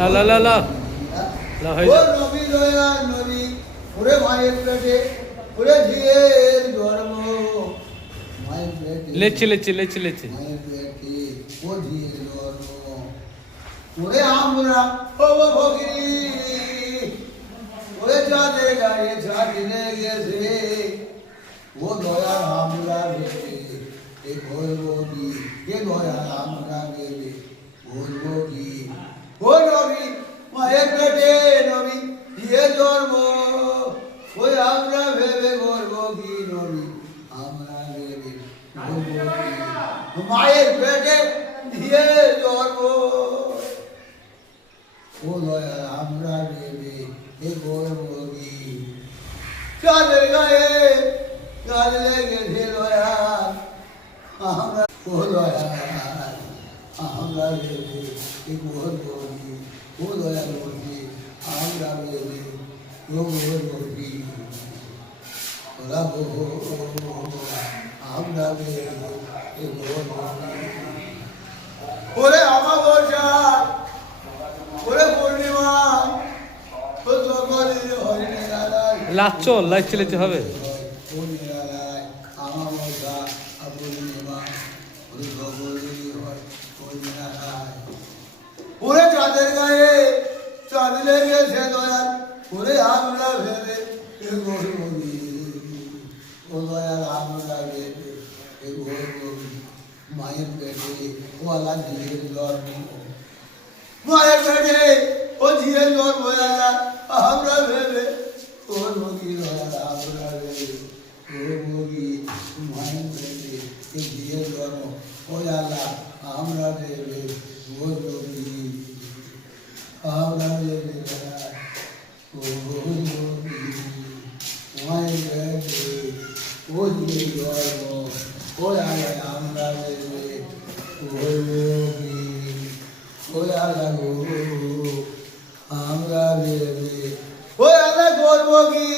লা লা লা লা লা হয়ে ও যা নবী দয়াল নবী ওরে মায়ের পেটে ওরে ঝিয়ের জন্ম মায়ের পেটে লেচি লেচি লেচি লেচি মায়ের পেটে ও ঝিয়ের জন্ম ওরে আমরা ও ভগিনী ওরে চাঁদের গায়ে ছাড়িয়ে গেছে ও দয়া আমরা ভেবে এ বলবো কি এ দয়া আমরা ভেবে বলবো কি ও নবী মায়ের পেটে নবী দিয়ে জন্ম ওই আমরা ভেবে বলবো কি নবী আমরা ভেবে বলবো কি মায়ের পেটে দিয়ে জন্ম ও দয়া আমরা ভেবে এ বলবো কি চাঁদের গায়ে কাজ লেগেছে দয়া আমরা ও দয়া আমরা ভেবে এ বলবো কি ও দয়া বলবি আমরা ভেবে ও বলবো কি ওরা আমরা ভেবে এ বলবো কি ওরে আমাবস্যা ওরে পূর্ণিমা ও সকলে হয় নিরালায় লাচ্ছ লাইচি লেচি হবে ও নিরালায় আমাবস্যা পূর্ণিমা ওরে সকলে হয় ও নিরালায় ওরে চাঁদের গায়ে চাঁদ লেগেছে দয়াল ওরে আমরা ভেবে এ গর্বী ও দয়াল আমরা ভেবে এ গর্বী মায়ের পেটে ওয়ালা ঝিয়ের জন্ম মায়ের পেটে ও ঝিয়ের জন্ম আমরা ভেবে ওর মুখী দয়াল আমরা ভেবে ওর মুখী মায়ের পেটে এ ঝিয়ের জন্ম ও আল্লাহ আমরা ভেবে ওর মুখী আমরা ভেবে ও মুখী মায়ের পেটে ও ঝিয়ের জন্ম ও আল্লাহ আমরা ভেবে ওর মুখী ওই আল্লাহ গো আমরা ভেবে ওই আল্লাহ করবো কি